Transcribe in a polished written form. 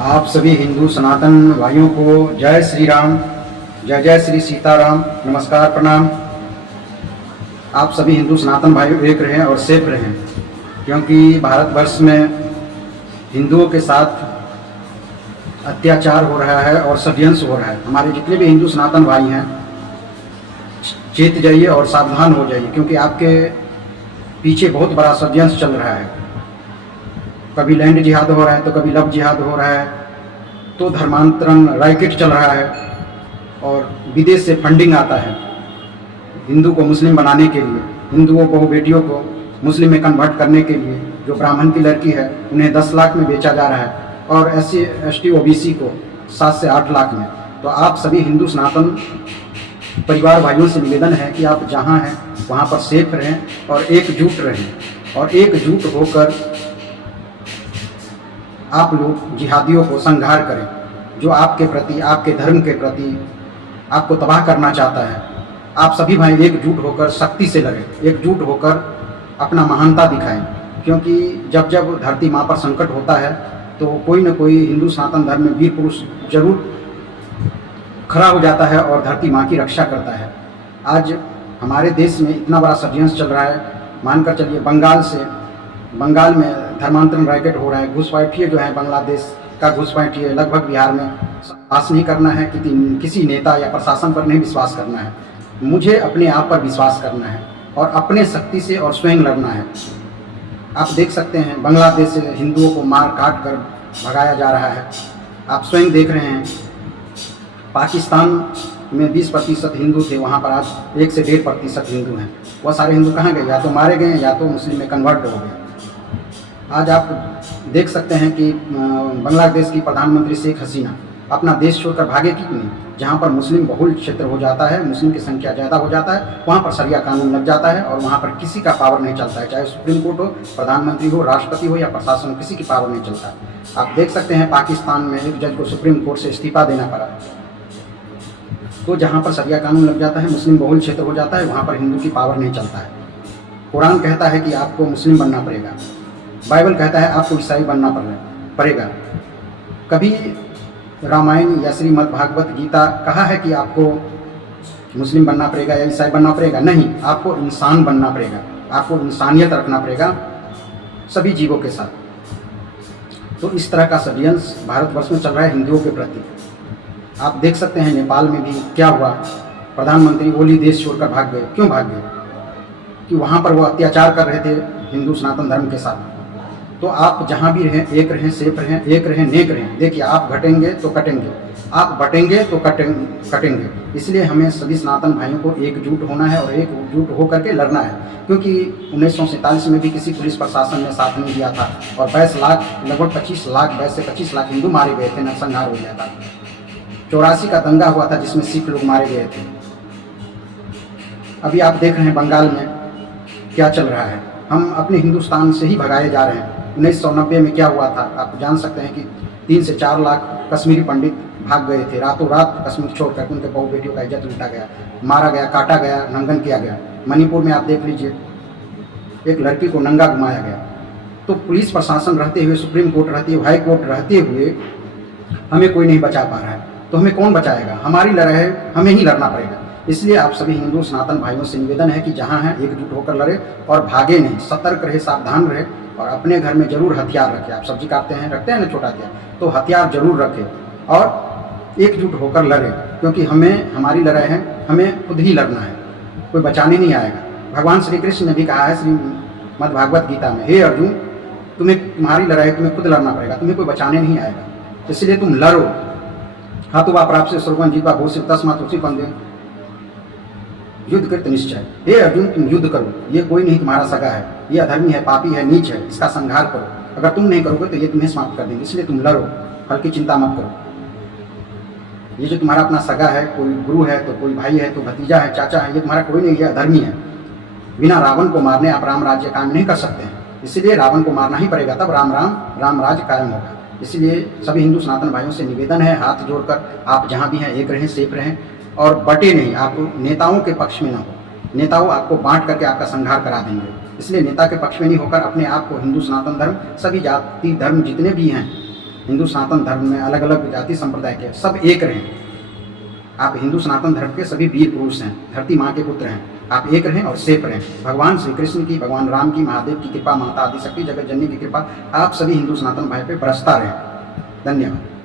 आप सभी हिंदू सनातन भाइयों को जय श्री राम, जय जय श्री सीताराम, नमस्कार, प्रणाम। आप सभी हिंदू सनातन भाई एक रहें और सेफ रहें, क्योंकि भारतवर्ष में हिंदुओं के साथ अत्याचार हो रहा है और षड्यंत्र हो रहा है। हमारे जितने भी हिंदू सनातन भाई हैं, चेत जाइए और सावधान हो जाइए, क्योंकि आपके पीछे बहुत बड़ा षड्यंत्र चल रहा है। कभी लैंड जिहाद हो रहा है तो कभी लव जिहाद हो रहा है, तो धर्मांतरण रैकेट चल रहा है और विदेश से फंडिंग आता है हिंदू को मुस्लिम बनाने के लिए, हिंदुओं को, बेटियों को मुस्लिम में कन्वर्ट करने के लिए। जो ब्राह्मण की लड़की है उन्हें 10 लाख में बेचा जा रहा है और SC ST OBC को 7 से 8 लाख में। तो आप सभी हिंदू सनातन परिवार भाइयों से निवेदन है कि आप जहाँ हैं वहाँ पर सेफ रहें और एकजुट रहें, और एकजुट होकर आप लोग जिहादियों को संहार करें, जो आपके प्रति, आपके धर्म के प्रति आपको तबाह करना चाहता है। आप सभी भाई एकजुट होकर शक्ति से लड़ें, एकजुट होकर अपना महानता दिखाएं, क्योंकि जब जब धरती माँ पर संकट होता है तो कोई न कोई हिंदू सनातन धर्म में वीर पुरुष जरूर खड़ा हो जाता है और धरती माँ की रक्षा करता है। आज हमारे देश में इतना बड़ा षड्यंत्र चल रहा है, मानकर चलिए बंगाल में धर्मांतरण रैकेट हो रहा है, घुसपैठिए जो है बांग्लादेश का घुसपैठिए लगभग बिहार में विश्वास नहीं करना है, किसी नेता या प्रशासन पर नहीं विश्वास करना है, मुझे अपने आप पर विश्वास करना है और अपने शक्ति से और स्वयं लड़ना है। आप देख सकते हैं बांग्लादेश से हिंदुओं को मार काट कर भगाया जा रहा है। आप स्वयं देख रहे हैं पाकिस्तान में 20% हिंदू थे, वहाँ पर आज 1 से 1.5% हिंदू हैं। वह सारे हिंदू कहाँ गए? या तो मारे गए या तो मुस्लिम में कन्वर्ट हो गए। आज आप देख सकते हैं कि बांग्लादेश की प्रधानमंत्री शेख हसीना अपना देश छोड़कर भागे क्यों नहीं? जहाँ पर मुस्लिम बहुल क्षेत्र हो जाता है, मुस्लिम की संख्या ज़्यादा हो जाता है, वहाँ पर शरिया कानून लग जाता है और वहाँ पर किसी का पावर नहीं चलता है, चाहे सुप्रीम कोर्ट हो, प्रधानमंत्री हो, राष्ट्रपति हो या प्रशासन, किसी की पावर नहीं चलता है। आप देख सकते हैं पाकिस्तान में एक जज को सुप्रीम कोर्ट से इस्तीफा देना पड़ा। तो जहाँ पर शरिया कानून लग जाता है, मुस्लिम बहुल क्षेत्र हो जाता है, वहाँ पर हिंदू की पावर नहीं चलता है। कुरान कहता है कि आपको मुस्लिम बनना पड़ेगा, बाइबल कहता है आपको ईसाई बनना पड़ेगा। कभी रामायण या श्रीमद् भागवत गीता कहा है कि आपको मुस्लिम बनना पड़ेगा या ईसाई बनना पड़ेगा? नहीं, आपको इंसान बनना पड़ेगा, आपको इंसानियत रखना पड़ेगा सभी जीवों के साथ। तो इस तरह का षड्यंत्र भारतवर्ष में चल रहा है हिंदुओं के प्रति। आप देख सकते हैं नेपाल में भी क्या हुआ, प्रधानमंत्री ओली देश छोड़कर भाग गए। क्यों भाग गए? कि वहाँ पर वो अत्याचार कर रहे थे हिंदू सनातन धर्म के साथ। तो आप जहाँ भी रहें, एक रहें, सेफ रहें, एक रहें, नेक रहें। देखिए, आप घटेंगे तो कटेंगे, आप बटेंगे तो कटेंगे। इसलिए हमें सभी सनातन भाइयों को एकजुट होना है और एकजुट होकर के लड़ना है, क्योंकि 1947 में भी किसी पुलिस प्रशासन ने साथ नहीं दिया था और 22 लाख, लगभग 25 लाख, 22 से 25 लाख हिंदू मारे गए थे, नरसंहार हो गया था। 84 का दंगा हुआ था जिसमें सिख लोग मारे गए थे। अभी आप देख रहे हैं बंगाल में क्या चल रहा है, हम अपने हिंदुस्तान से ही भगाए जा रहे हैं। 1990 में क्या हुआ था आप जान सकते हैं कि 3 से 4 लाख कश्मीरी पंडित भाग गए थे, रातों रात कश्मीर छोड़कर। उनके बहु बेटियों का इज्जत लूटा गया, मारा गया, काटा गया, नंगन किया गया। मणिपुर में आप देख लीजिए, एक लड़की को नंगा घुमाया गया। तो पुलिस प्रशासन रहते हुए, सुप्रीम कोर्ट रहते हुए, हाई कोर्ट रहते हुए हमें कोई नहीं बचा पा रहा है। तो हमें कौन बचाएगा? हमारी लड़ाई है, हमें ही लड़ना पड़ेगा। इसलिए आप सभी हिंदू सनातन भाइयों से निवेदन है कि जहाँ हैं एकजुट होकर लड़े और भागे नहीं, सतर्क रहे, सावधान रहे और अपने घर में जरूर हथियार रखें। आप सब्जी काटते हैं, रखते हैं ना छोटा हथियार, तो हथियार जरूर रखें और एकजुट होकर लड़ें, क्योंकि हमारी लड़ाई है, हमें खुद ही लड़ना है, कोई बचाने नहीं आएगा। भगवान श्री कृष्ण ने भी कहा है श्रीमद् भागवत गीता में, हे अर्जुन, तुम्हारी लड़ाई तुम्हें खुद लड़ना पड़ेगा, तुम्हें कोई बचाने नहीं आएगा। इसलिए तुम लड़ो। हाथुवा प्राप्त से स्वर्गं जीवा भूषित तस्मात् उसी पंदे युद्ध कृत निश्चय। हे अर्जुन, तुम युद्ध करो, ये कोई नहीं तुम्हारा सगा है, ये अधर्मी है, पापी है, नीच है, इसका संहार करो। अगर तुम नहीं करोगे तो ये तुम्हें समाप्त कर देंगे। इसलिए तुम लड़ो, फल की चिंता मत करो। ये जो तुम्हारा अपना सगा है, कोई गुरु है तो कोई भाई है तो भतीजा है, चाचा है, ये तुम्हारा कोई नहीं, ये अधर्मी है। बिना रावण को मारने आप राम राज्य कायम नहीं कर सकते हैं, इसलिए रावण को मारना ही पड़ेगा, तब राम राज्य कायम होगा। इसलिए सभी हिंदू सनातन भाइयों से निवेदन है, हाथ जोड़कर आप जहाँ भी हैं एक रहें, सेफ रहें और बटे नहीं। आप नेताओं के पक्ष में ना हो, नेताओं आपको बांट करके आपका संहार करा देंगे। इसलिए नेता के पक्ष में नहीं होकर अपने आप को हिंदू सनातन धर्म, सभी जाति धर्म जितने भी हैं हिंदू सनातन धर्म में अलग अलग जाति संप्रदाय के सब एक रहें। आप हिंदू सनातन धर्म के सभी वीर पुरुष हैं, धरती माँ के पुत्र हैं। आप एक रहें और सेफ रहें। भगवान श्री कृष्ण की, भगवान राम की, महादेव की कृपा, माता आदिशक्ति जगत जननी की कृपा आप सभी हिंदू सनातन भाई पे बरसता रहे। धन्यवाद।